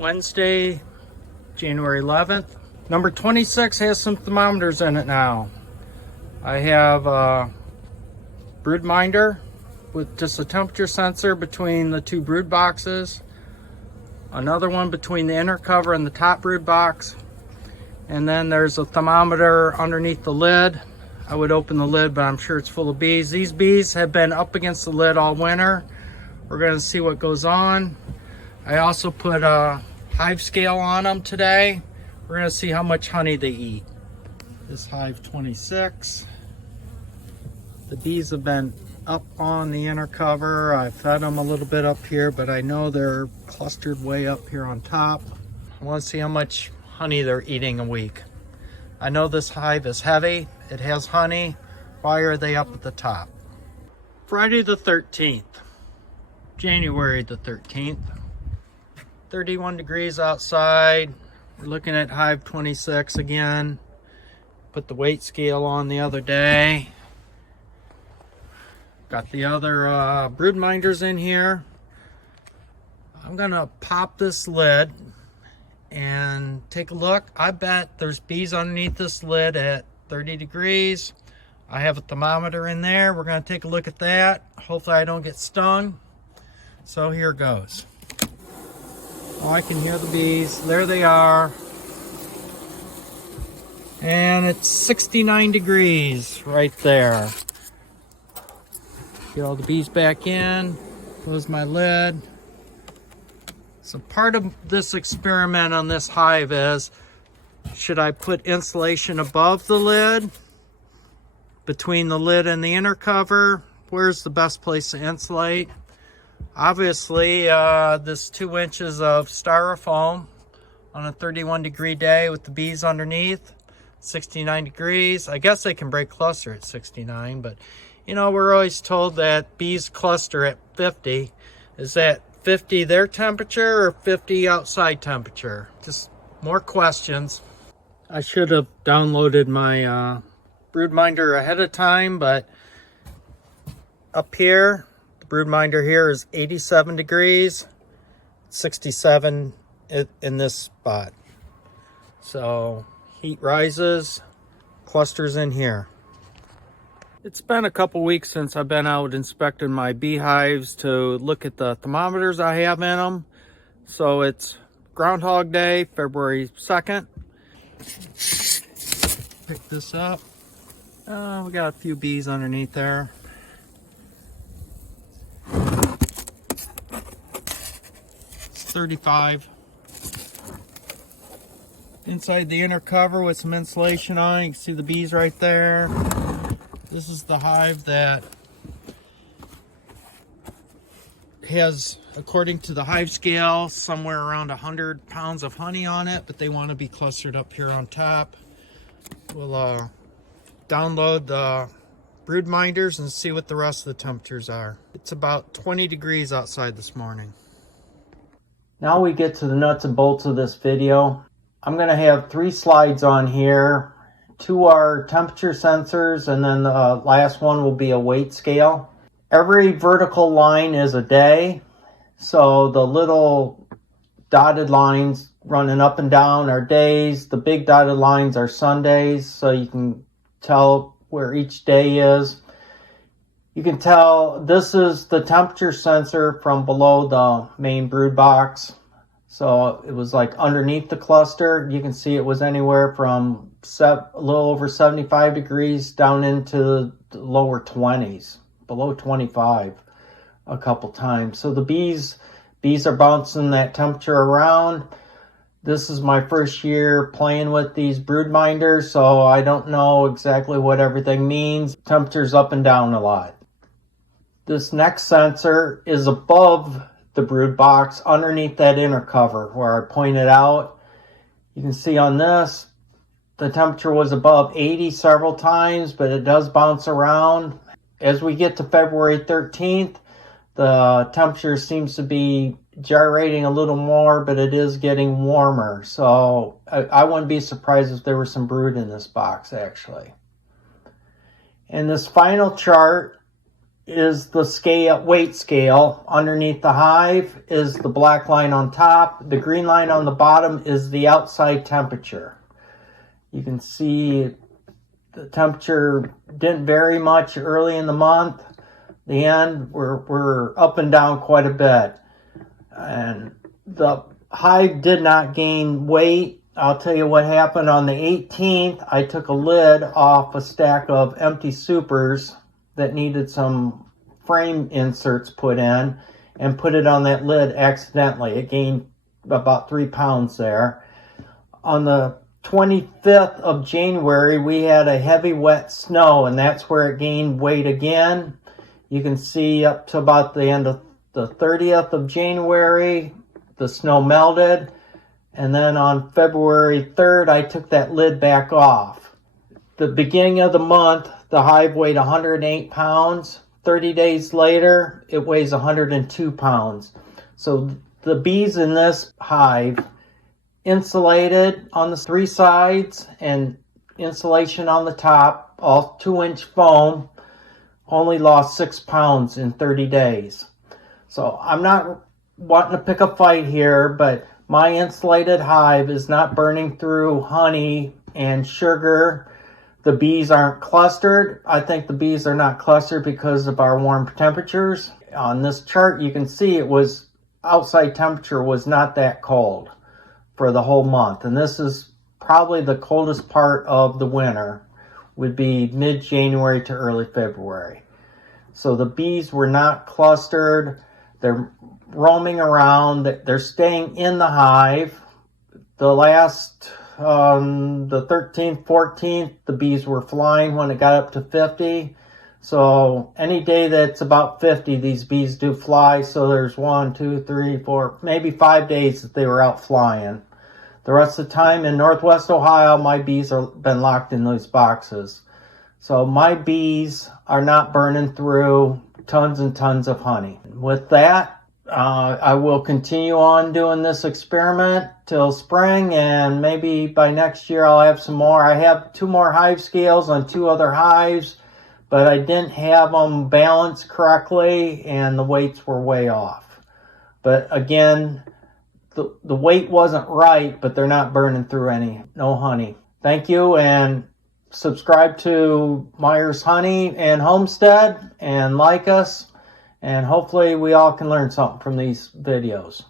Wednesday, January 11th. Number 26 has some thermometers in it now. I have a brood minder with just a temperature sensor between the two brood boxes. Another one between the inner cover and the top brood box. And then there's a thermometer underneath the lid. I would open the lid, but I'm sure it's full of bees. These bees have been up against the lid all winter. We're going to see what goes on. I also put a hive scale on them today. We're going to see how much honey they eat. This hive 26. The bees have been up on the inner cover. I fed them a little bit up here, but I know they're clustered way up here on top. I want to see how much honey they're eating a week. I know this hive is heavy. It has honey. Why are they up at the top? Friday the 13th. January the 13th. 31 degrees outside. We're looking at hive 26 again. Put the weight scale on the other day. Got the other brood minders in here. I'm gonna pop this lid and take a look. I bet there's bees underneath this lid at 30 degrees. I have a thermometer in there. We're gonna take a look at that. Hopefully I don't get stung. So here goes. Oh, I can hear the bees. There they are. And it's 69 degrees right there. Get all the bees back in. Close my lid. So part of this experiment on this hive is, should I put insulation above the lid? Between the lid and the inner cover? Where's the best place to insulate? Obviously, this 2 inches of styrofoam on a 31 degree day with the bees underneath, 69 degrees. I guess they can break cluster at 69, but you know, we're always told that bees cluster at 50. Is that 50 their temperature or 50 outside temperature? Just more questions. I should have downloaded my brood minder ahead of time, but up here, the brood minder here is 87 degrees, 67 in this spot. So heat rises, clusters in here. It's been a couple weeks since I've been out inspecting my beehives to look at the thermometers I have in them. So it's Groundhog Day, February 2nd. Pick this up. We got a few bees underneath there. It's 35. Inside the inner cover with some insulation on, you can see the bees right there. This is the hive that has, according to the hive scale, somewhere around 100 pounds of honey on it, but they want to be clustered up here on top. We'll download the brood minders and see what the rest of the temperatures are. It's about 20 degrees outside this morning. Now we get to the nuts and bolts of this video. I'm going to have 3 slides on here. 2 are temperature sensors, and then the last one will be a weight scale. Every vertical line is a day, so the little dotted lines running up and down are days. The big dotted lines are Sundays, so you can tell where each day is. You can tell this is the temperature sensor from below the main brood box. So it was like underneath the cluster. You can see it was anywhere from a little over 75 degrees down into the lower 20s, below 25 a couple times. So the bees are bouncing that temperature around. This is my first year playing with these brood minders, so I don't know exactly what everything means. Temperature's up and down a lot. This next sensor is above the brood box, underneath that inner cover where I pointed out. You can see on this, the temperature was above 80 several times, but it does bounce around. As we get to February 13th, the temperature seems to be gyrating a little more, but it is getting warmer. So I wouldn't be surprised if there was some brood in this box, actually. And this final chart is the scale, weight scale. Underneath the hive is the black line on top. The green line on the bottom is the outside temperature. You can see the temperature didn't vary much early in the month. The end, we're up and down quite a bit. And the hive did not gain weight. I'll tell you what happened on the 18th. I took a lid off a stack of empty supers that needed some frame inserts put in and put it on that lid accidentally. It gained about 3 pounds there. On the 25th of January, we had a heavy wet snow, and that's where it gained weight again. You can see up to about the end of the 30th of January, the snow melted. And then on February 3rd, I took that lid back off. The beginning of the month, the hive weighed 108 pounds. 30 days later, it weighs 102 pounds. So the bees in this hive, insulated on the 3 sides and insulation on the top, all 2-inch foam, only lost 6 pounds in 30 days. So I'm not wanting to pick a fight here, but my insulated hive is not burning through honey and sugar. The bees aren't clustered. I think the bees are not clustered because of our warm temperatures. On this chart, you can see it was outside temperature was not that cold for the whole month. And this is probably the coldest part of the winter, would be mid-January to early February. So the bees were not clustered. They're roaming around. They're staying in the hive. The last, the 13th, 14th, the bees were flying when it got up to 50. So any day that's about 50, these bees do fly. So there's 1, 2, 3, 4, maybe 5 days that they were out flying. The rest of the time in Northwest Ohio, my bees have been locked in those boxes. So my bees are not burning through tons and tons of honey. With that, I will continue on doing this experiment till spring, and maybe by next year I'll have some more. I have 2 more hive scales on 2 other hives, but I didn't have them balanced correctly and the weights were way off. But again, the weight wasn't right, but they're not burning through no honey. Thank you, and subscribe to Myers Honey and Homestead and like us, and hopefully we all can learn something from these videos.